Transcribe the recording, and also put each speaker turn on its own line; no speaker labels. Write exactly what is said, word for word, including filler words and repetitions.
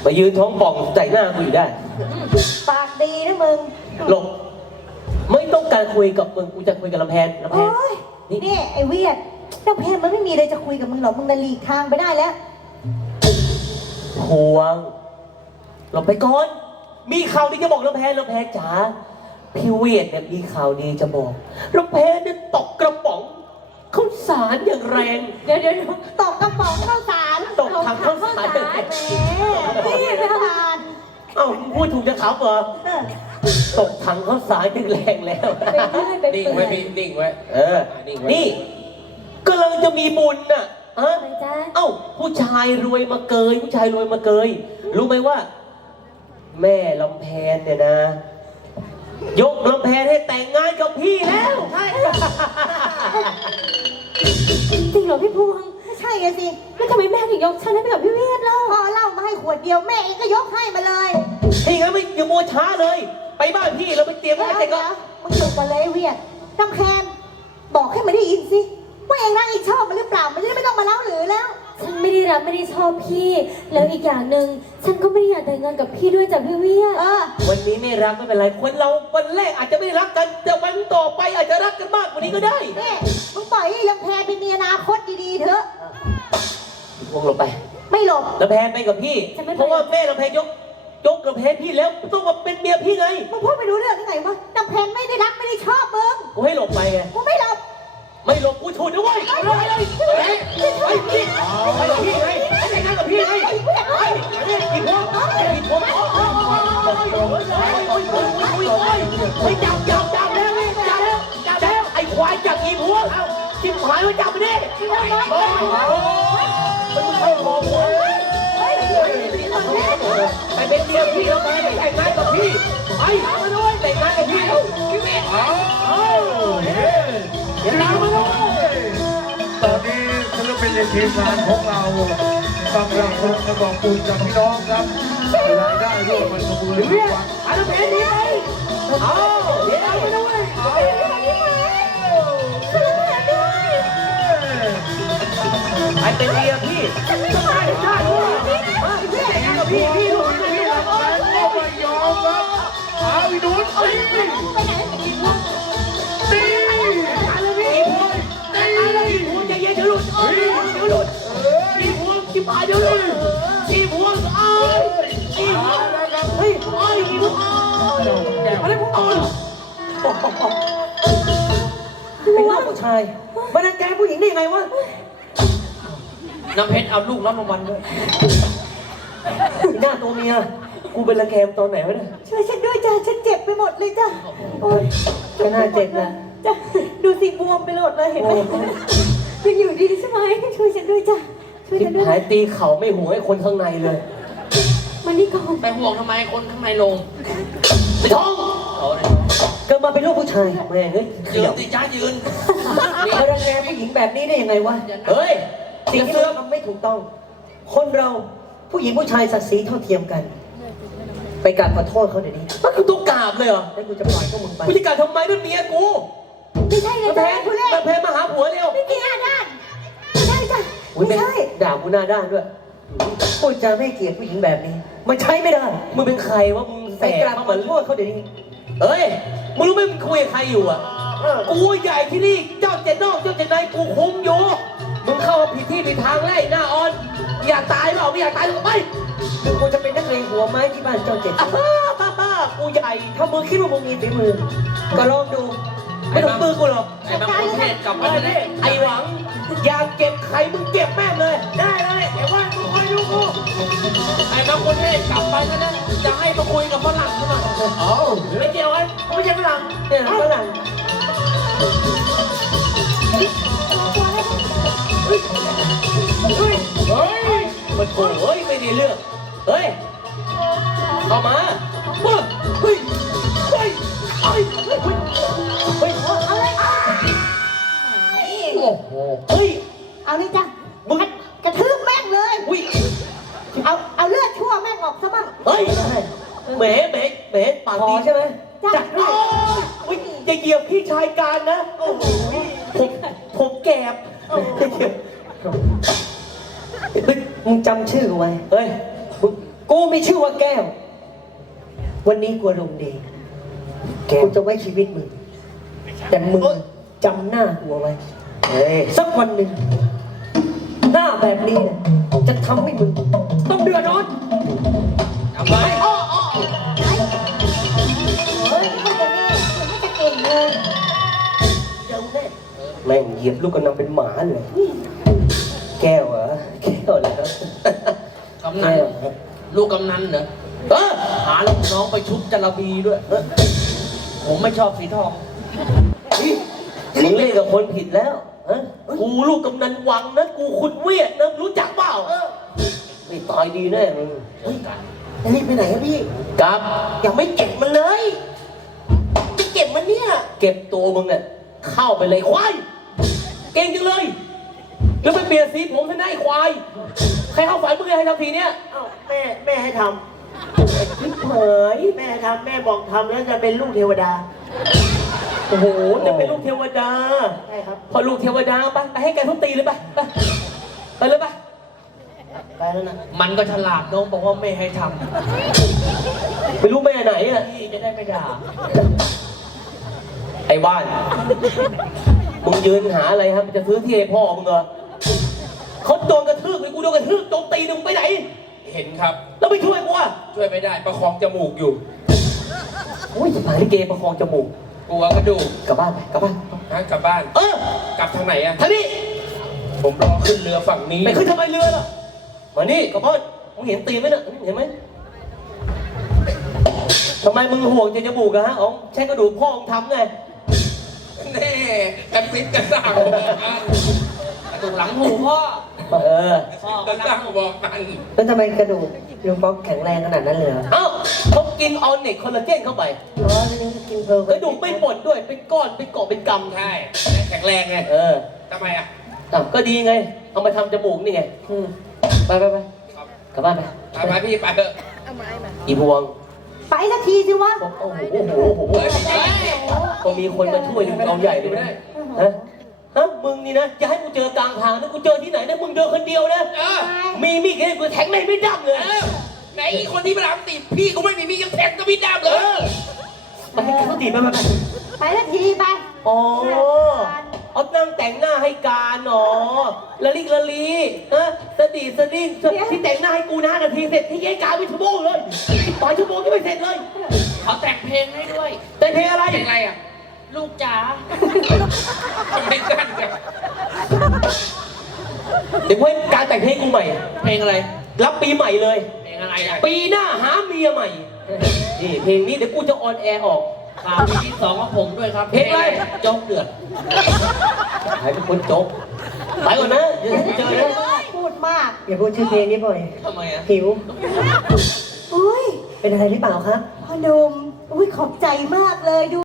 มายืนท้องป่องใส่หน้ากูอยู่ได้
ปากดีนะมึง
หลบไม่ต้องการคุยกับมึงกูจะคุยกับลำแพนลำแพน
นี่ไอ้เวียดลำแพนมันไม่มีอะไรจะคุยกับมึงหรอกมึงน่ะหลีกทางไปได้แล้ว
พวงหลบไปก่อนมีข่าวดีจะบอกลำแพนลำแพนจ๋าพี่เวียดเนี่ยมีข่าวดีจะบอกลำแพนเนี่ยตกกระป๋องข้าวสารอย่างแรง
เดี๋ยวเดี๋ยวตกกระป๋องข้าวสาร
ตกถังข้าวสารแหม
นี่ไม่ทาน
เอ้าพูดถูกจะเขาเหรอตกถังข้าวสารอย่างแรงแล้ว
นิ่งไว้พี่นิ่งไว้
เออนี่กำลังจะมีบุญน่ะฮะเอ้าผู้ชายรวยมาเกยผู้ชายรวยมาเกยรู้ไหมว่าแม่ลำแพนเนี่ยนะยกลำแพนให้แต่งงานกับพี่แล้วใช่
จริงเหรอพี่พวงไม่ใช่ไงสิแล้วทำไมแม่ถึงยกฉันให้ไปกับพี่เวียดเล่าพอเล่ามาให้ขวดเดียวแม่เองก็ยกให้มาเลย
พี่งั้นไม่อย่ามัวช้าเลยไปบ้านพี่เราไปเตรียมไว้แต่ก็
มึงจบมาเลยเวียดลำแพนบอกให้มันได้ยินสิว่าเองรักเองชอบมันหรือเปล่ามันจะได้ไม่ต้องมาเล่าหรือแล้ว
ฉันไม่ได้รักไม่ได้ชอบพี่แล้วอีกอย่างหนึ่งฉันก็ไม่ได้อยากแต่งงานกับพี่ด้วยจากพี่เวีย
เออ
วันนี้ไม่รักไม่เป็นไรคนเราวันแรกอาจจะไม่รักกันแต่วันต่อไปอาจจะรักกันมากกว่านี้ก็ได้
เนี่ยมึงปล่อยให้ลำแพนเป็นมีอนาคตดีๆเถอะ
พวงหลบไป
ไม่หลบ
ลำแพนไปกับพี่เพราะว่าแม่ลำแพนยกยกลำแพนพี่แล้วต้องมาเป็นเมียพี่ไง
มึงพูดไม่รู้เรื่องยังไงวะลำแพนไม่ได้รักไม่ได้ชอบมึง
กูให้หลบไปไง
กูไม่หลบ
ไม่หลบกูฉุดด้วยไปเลยไปพี่ไปกับพี่ไงไปแต่งงานกับพี่ไงไปกินพวงกินพวงไปจับจับจับแล้วจับแล้วจับแล้วไอ้ควายจับกินพวงกินหายไว้จับไปดิมันไม่หอมไปเป็นเมียพี่แล้วไปแต่งงานกับพี่ไปมาด้วยแต่งงานกับพี่แล้วพี่เมย์เดี๋ยวเรามาด้วย
ตอนนี้ศิลปินในทีมงานของเรากำลังลงกระบอกปูนกับพี่น้องครับรายได้ร่วมกันกระบือ
เรื่องอันเป็นนี้ไปเอาเดี๋ยวเรามาด้วยไปเป็นเมียพี่ได้ได้ด้วยแต่งงานกับพี่พี่ลูกพี่เรา
ก็ไม่ยอมครับเอาอีนุชตีตี
อะไรพี่อะไรพี่หัวใจเย็นเดี๋ยวหลุดเดี๋ยวหลุดพี่หัวพี่ปลายเดี๋ยวหลุดพี่หัวเอ้ยพี่หัวเฮ้ยเอ้ยพี่หัวอะไรพวกเราเป็นน้องผู้ชายมาดังแกผู้หญิงได้ยังไงวะน้ำเพชรเอาลูกน้องรางวัลด้วยหน้าตัวเมียกูเป็นระแกมตอนไหนวะเนี่ย
ช่วยฉันด้วยจ้ะฉันเจ็บไปหมดเลยจ้ะ
โอ้ยแค่หน้าเจ็บนะ
จ้ะดูสิบวมไปหมดเลยเห็นไหมยังอยู่ดีใช่ไหมช่วยฉันด้วยจ้ะช่วยฉันด้วย
หายตีเข่าไม่ห่วงให้คนข้างในเลย
มันนี่ก่อน
ไปห่วงทำไมคนข้างในลง
ไปท้องเกิดมาเป็นลูกผู้ชายแม่เฮ้ย
ยืนตีจ้ายืน
มาดังแกผู้หญิงแบบนี้ได้ยังไงวะเฮ้ยสิ่งที่เราทำไม่ถูกต้องคนเราผู้หญิงผู้ชายศักดิ์ศรีเท่าเทียมกันไปกราบขอโทษเขาเดี๋ยวนี้มันคือต้องกราบเลยเหรอแล้วกูจะปล่อยพวกมึงไปกูจะกราบทำไมนั่นเมียกู
ไม่ใช่เลย
แพนมาแพนมาหาผัวเร็ว
ไม่มีหน้าด้านไม่ใช่จ้ะไม่ใช่
ด่ากูหน้าด้านด้วยพูดจาไม่เกลียดผู้หญิงแบบนี้มันใช้ไม่ได้มึงเป็นใครวะมึงแสบมาเหมือนพวกเขาเดี๋ยวนี้เอ้ยมึงรู้ไหมมึงคุยกับใครอยู่อ่ะกูใหญ่ที่นี่เจ้าเจนนอกเจ้าเจนในกูคุมอยู่มึงเข้ามาผิดที่ผิดทางไล่หน้าออนอยากตายเปล่าไม่อยากตายลงไปมึงควรจะเป็นนักเลงหัวไม้ที่บ้านเจ้าเจ็ดกูใหญ่ถ้ามึงคิดว่ามึงมีฝีมือก็ลองดูไม่ต้องปืนกูหรอก
ไอ้บางคนเทศกลับมาเลย
ไอ้หวังอยากเก็บใครมึงเก็บแม่เลยได้เลยเดี๋ยวว่ามึงคอยดูกู
ไอ้บางคนเทศกลับมาแล้วจะให้มาคุยกับฝรั่งเขาหน่อย
อ๋อไม่เกี่ยวกันไม่ใช่ฝรั่งเนี่ยฝรั่งเฮ้ยเฮ้ยเฮ้ยมันโง่เฮ้ยไม่ได้เรื่องเฮ้ยเข้ามาเฮ้ยเฮ้ยเฮ้ยเฮ้ยเฮ้ยเฮ้ยอะไรโอ้โหเฮ้ย
เอาเลยจ้ะ
มึง
กระทืบแม่งเลย
อุ้ย
เอาเอาเลือดชั่วแม่งออกซะบ้าง
เฮ้ยเบ๋เบ๋เบ๋ปากดีใช่ไหมจัดอุ้ยอย่าเหยียบพี่ชายการนะโอ้โหผมผมแกบเฮ้ยมึงจำชื่อกูไว้เฮ้ยมึงกูมีชื่อว่าแก้ว วันนี้กูอารมณ์ดีกูจะไว้ชีวิตมึง แต่มึงจำหน้ากูเอาไว้สักวันหนึ่งหน้าแบบนี้เนี่ยจะทำให้มึงต้องเดือดร้อน
ทำไม
เฮ้ยไม่จะแน่ไม่จะเก่งเลย
แม่งเหยียบลูกกระนำเป็นหมาเลย แก้วเหรอแก้วเหรอก
ำนันลูกกำนันเหรอ
เออ
หาลูกน้องไปชุบจระบีด้วยเออผมไม่ชอบสีทอง
นี่มึงเล่นกับคนผิดแล้วฮะกูลูกกำนันวังนะกูขุดเวียดนะรู้จักเปล่าไม่ตายดีแน่มึง
รีบไปไหนครับพี่
กลับ
ยังไม่เก็บมันเลย จะเก็บมันเนี่ย
เก็บตัวมึงเนี่ยเข้าไปเลยควายเก่งจังเลย แล้วไปเปลี่ยนสีผมให้หน้าไอ้ควาย ใครเข้าฝันมึงเลยให้ทำทีเนี้ย
เอ้าแม่แม่ให้ท
ชิบหาย
ำแม่ให้ทำแม่บอกทำแล้วจะเป็นลูกเทวดา
โอ้โหจะเป็นลูกเทวดา
ใช่ครับ
พอลูกเทวดาไปไปให้แกทุบตีเลยไปไปไปเลยไป
ไปแล้วนะ
มันก็ฉลาดน้องบอกว่าไม่ให้ท
ไม่รู้แม่ไหนอ่ะ
ำพี่จะได้ไม่ด่า
ไอ้บ้าน มึงยืนหาอะไรครับจะซื้อที่ให้พ่อมึงเหรอเขาโดนกระทืบเลยกูโดนกระทืบโจมตีมึงไปไหน
เห็นครับ
แล้วไม่ช่วยกูอ่ะ
ช่วยไม่ได้ประคองจมูกอยู่
โอ้ยผ่านลิเกประคองจมูก
กลัวกระดูก
กลับบ้านไปกลับบ้าน
นะกลับบ้าน
เออก
ลับทางไหนอะ
ทางนี้
ผมรอขึ้นเรือฝั่งนี้
ไปขึ้นทำไมเรือล่ะมานี่กลับบ้านมึงเห็นตีนไหมเนี่ยเห็นไหมทำไมมึงห่วงใจจมูกอะฮะอ๋อใช้กระดูกพ่อมึงทำไง
แน่กันฟิตกันสั่งบอกกันกระดูกหลังหูพ่อ
เออ
พ่อกันสั่งบอกกัน
แล้วทำไมกระดูกลุงป๊อกแข็งแรงขนาดนั้นเลยเหรอ
เอ้าเขากินออนิกคอลลาเจนเข้าไป
อ๋อนี่กินเพลิน
กระดูกไม่ปวดด้วยเป็นก้อนเป็นเกาะเป็นกำ
ใช่แข็งแรงไง
เออ
ทำไมอะ
อ่ะก็ดีไง เอามาทำจมูกนี่ไงอืมไปไปไป
ครับ
กลับบ้านไป
ไปไปพี่ไปเถอะ
อีพวง
ไปสักทีสิวะ
โอ้โหโอ้โหโอ้โห
เฮ้ยพี่แจ๊
ก็มีคนมาช่วยมึงเอาใหญ่เลยนะฮะฮะมึงนี่นะจะให้กูเจอกลางทางนะกูเจอที่ไหนนะมึงเดินคนเดียวนะ
เออ
มีมีดแค่กูแทงไม่ไม่ดับเลย
เออแหมอีคนที่มาหลังติดพี่กูไม่มีมียังแทงก็พี่ดามเลย
ไปให้เขาตีไปไปไป
ไปสักทีไป
อ๋อเอานั่งแต่งหน้าให้การอ๋อละลิกละลีฮะสะดีสะดิ้งที่แต่งหน้าให้กูนะนาทีเสร็จที่ยัยการเป็นชั่วโมงเลยปล่อยชั่วโมงที่ไม่เสร็จเลย
เขาแต่งเพลงให้ด้วย
แต่งเพลงอะไร
เพลงอะไรอ่ะ ลูกจ๋าทำไมกันกัน
เดี๋ยวไว้การแต่งเพลงกูใหม่อะ
เพลงอะไร
รับปีใหม่เลย
เพลงอะไรอ่ะ
ปีหน้าหาเมียใหม่นี่เพลงนี้เดี๋ยวกูจะออนแอร์ออก
ข่าวที่สองของผมด้วยครับ
เพลงอะไร
โจ๊กเดือด
ใครเป็นคนโจ๊กไปก่อนนะเดี๋ยวให้กูเจอนะ
พูดมาก
อย่าพูดชื่อเพลงนี้บ่อย
ทำไมอ่ะ
หิว
อุ้ย
เป็นอะไรหรือเปล่าครับ
พ่อหนุ่มอุ้ยขอบใจมากเลยดู